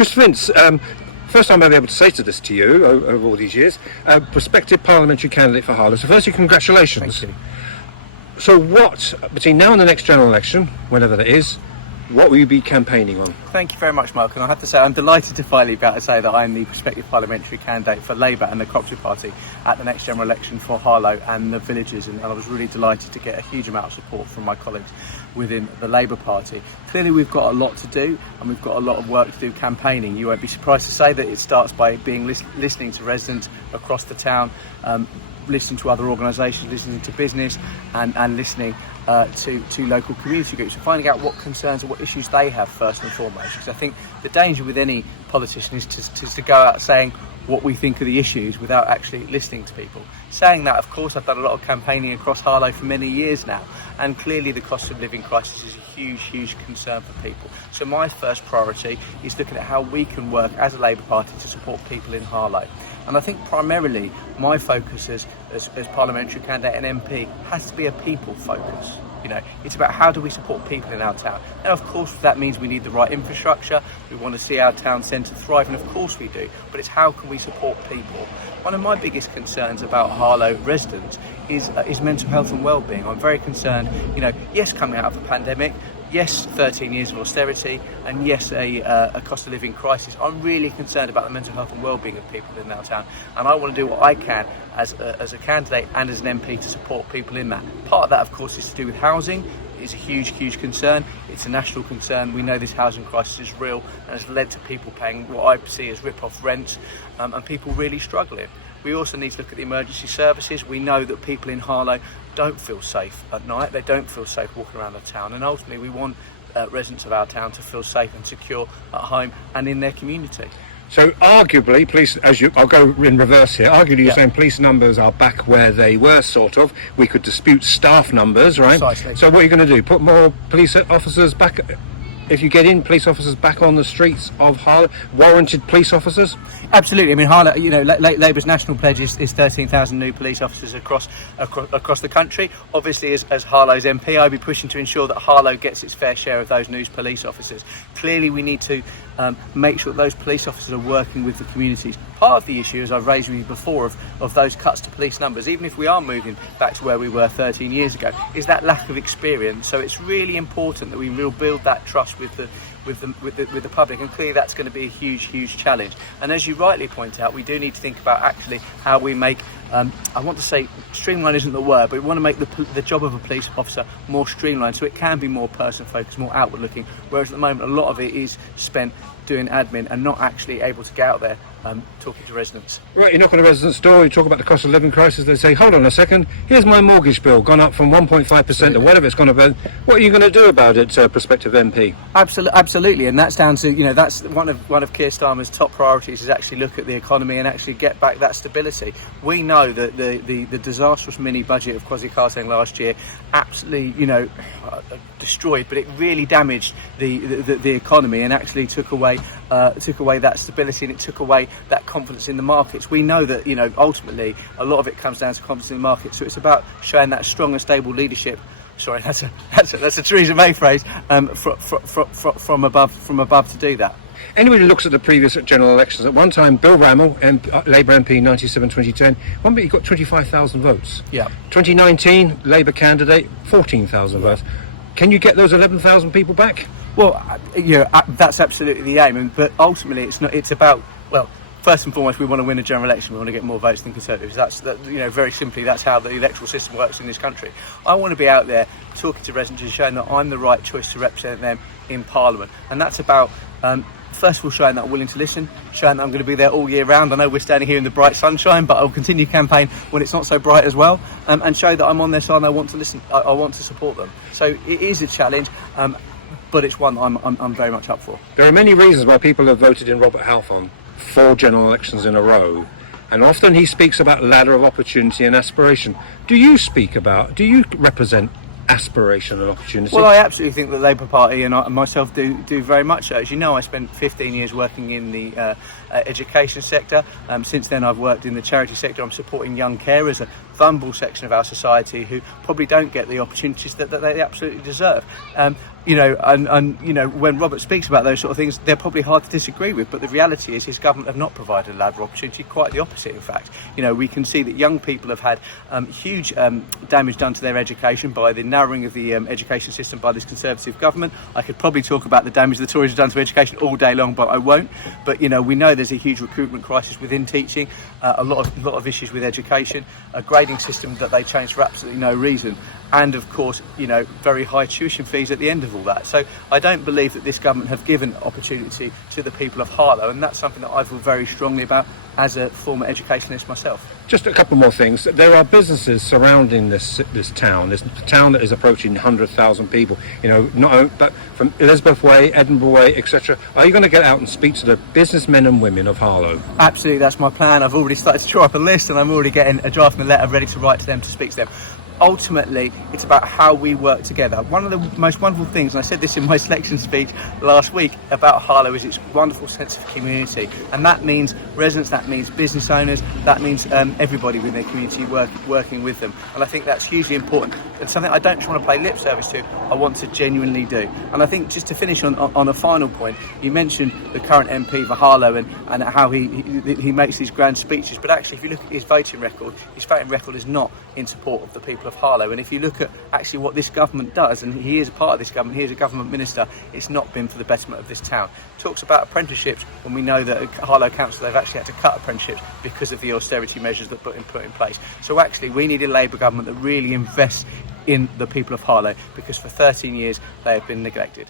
Chris Vince, first time I'll be able to say this to you over all these years, prospective parliamentary candidate for Harlow. So firstly, congratulations. Thank you. So what, between now and the next general election, whenever that is, what will you be campaigning on? Thank you very much, Mark. And I have to say, I'm delighted to finally be able to say that I'm the prospective parliamentary candidate for Labour and the Cooperative Party at the next general election for Harlow and the villages. And I was really delighted to get a huge amount of support from my colleagues within the Labour Party. Clearly, we've got a lot to do and we've got a lot of work to do campaigning. You won't be surprised to say that it starts by listening to residents across the town, listening to other organisations, listening to business and listening to local community groups and finding out what concerns and what issues they have first and foremost. Because I think the danger with any politician is to go out saying what we think are the issues without actually listening to people. Saying that, of course, I've done a lot of campaigning across Harlow for many years now, and clearly the cost of living crisis is a huge concern for people. So my first priority is looking at how we can work as a Labour Party to support people in Harlow. And I think primarily my focus as parliamentary candidate and MP has to be a people focus. You know, it's about how do we support people in our town. And of course that means we need the right infrastructure, we want to see our town centre thrive, and of course we do, but it's how can we support people. One of my biggest concerns about Harlow residents is mental health and well-being. I'm very concerned, you know, yes, coming out of a pandemic, yes, 13 years of austerity, and yes, a cost of living crisis. I'm really concerned about the mental health and well-being of people in our town, and I want to do what I can as a candidate and as an MP to support people in that. Part of that, of course, is to do with housing. It's a huge concern. It's a national concern. We know this housing crisis is real and has led to people paying what I see as rip-off rent, and people really struggling. We also need to look at the emergency services. We know that people in Harlow don't feel safe at night. They don't feel safe walking around the town, and ultimately we want residents of our town to feel safe and secure at home and in their community. So arguably, police, I'll go in reverse here, arguably you're saying police numbers are back where they were, sort of. We could dispute staff numbers, right? Precisely. So what are you going to do? Put more police officers back, if you get in, police officers back on the streets of Harlow, warranted police officers? Absolutely. I mean, Harlow, you know, Labour's national pledge is 13,000 new police officers across the country. Obviously, as Harlow's MP, I'll be pushing to ensure that Harlow gets its fair share of those new police officers. Clearly, we need to make sure that those police officers are working with the communities. Part of the issue, as I've raised with you before, of those cuts to police numbers, even if we are moving back to where we were 13 years ago, is that lack of experience. So it's really important that we will build that trust with the public, and clearly that's going to be a huge challenge. And as you rightly point out, we do need to think about actually how we make, I want to say streamline isn't the word, but we want to make the job of a police officer more streamlined so it can be more person focused, more outward looking, whereas at the moment a lot of it is spent doing admin and not actually able to get out there talking to residents. Right, you knock on a resident's door, you talk about the cost of living crisis, they say, hold on a second, here's my mortgage bill, gone up from 1.5% to whatever it's gone up. What are you going to do about it, prospective MP? Absolutely, and that's down to, you know, that's one of Keir Starmer's top priorities, is actually look at the economy and actually get back that stability. We know that the disastrous mini budget of Kwasi Kwarteng last year absolutely, you know, destroyed, but it really damaged the economy and actually took away that stability, and it took away that confidence in the markets. We know that, you know, ultimately a lot of it comes down to confidence in the market. So it's about showing that strong and stable leadership. Sorry, that's a Theresa May phrase, from above to do that. Anybody who looks at the previous general elections, at one time Bill Rammell, Labour MP 97-2010, one bit he got 25,000 votes. Yeah. 2019 Labour candidate 14,000 votes. Can you get those 11,000 people back? Well, that's absolutely the aim, but ultimately it's not. It's about, well, first and foremost, we want to win a general election. We want to get more votes than Conservatives. That's very simply, that's how the electoral system works in this country. I want to be out there talking to residents and showing that I'm the right choice to represent them in Parliament, and that's about. First of all, showing that I'm willing to listen, showing that I'm going to be there all year round. I know we're standing here in the bright sunshine, but I'll continue campaign when it's not so bright as well, and show that I'm on their side and I want to listen. I want to support them. So it is a challenge, but it's one I'm very much up for. There are many reasons why people have voted in Robert Halfon 4 general elections in a row, and often he speaks about ladder of opportunity and aspiration. Do you represent aspiration and opportunity? Well, I absolutely think the Labour Party and myself do very much so. As you know, I spent 15 years working in the education sector. Since then, I've worked in the charity sector. I'm supporting young carers, vulnerable section of our society who probably don't get the opportunities that they absolutely deserve. You know, and you know, when Robert speaks about those sort of things, they're probably hard to disagree with, but the reality is his government have not provided a ladder of opportunity, quite the opposite in fact. You know, we can see that young people have had huge damage done to their education by the narrowing of the education system by this Conservative government. I could probably talk about the damage the Tories have done to education all day long, but I won't. But you know, we know there's a huge recruitment crisis within teaching, a lot of issues with education, a grading system that they changed for absolutely no reason, and of course, you know, very high tuition fees at the end of all that. So I don't believe that this government have given opportunity to the people of Harlow, and that's something that I feel very strongly about as a former educationalist myself. Just a couple more things. There are businesses surrounding this town. There's a town that is approaching 100,000 people. You know, not but from Elizabeth Way, Edinburgh Way, etc. Are you going to get out and speak to the businessmen and women of Harlow? Absolutely, that's my plan. I've already started to draw up a list, and I'm already getting a draft and a letter ready to write to them, to speak to them. Ultimately, it's about how we work together. One of the most wonderful things, and I said this in my selection speech last week about Harlow, is its wonderful sense of community, and that means residents, that means business owners, that means everybody within their community working with them, and I think that's hugely important and something I don't just want to play lip service to, I want to genuinely do. And I think, just to finish on a final point, you mentioned the current MP for Harlow and how he makes these grand speeches, but actually if you look at his voting record is not in support of the people of Harlow. And if you look at actually what this government does, and he is a part of this government, he is a government minister, it's not been for the betterment of this town. Talks about apprenticeships when we know that at Harlow Council they've actually had to cut apprenticeships because of the austerity measures that put in place. So actually we need a Labour government that really invests in the people of Harlow, because for 13 years they have been neglected.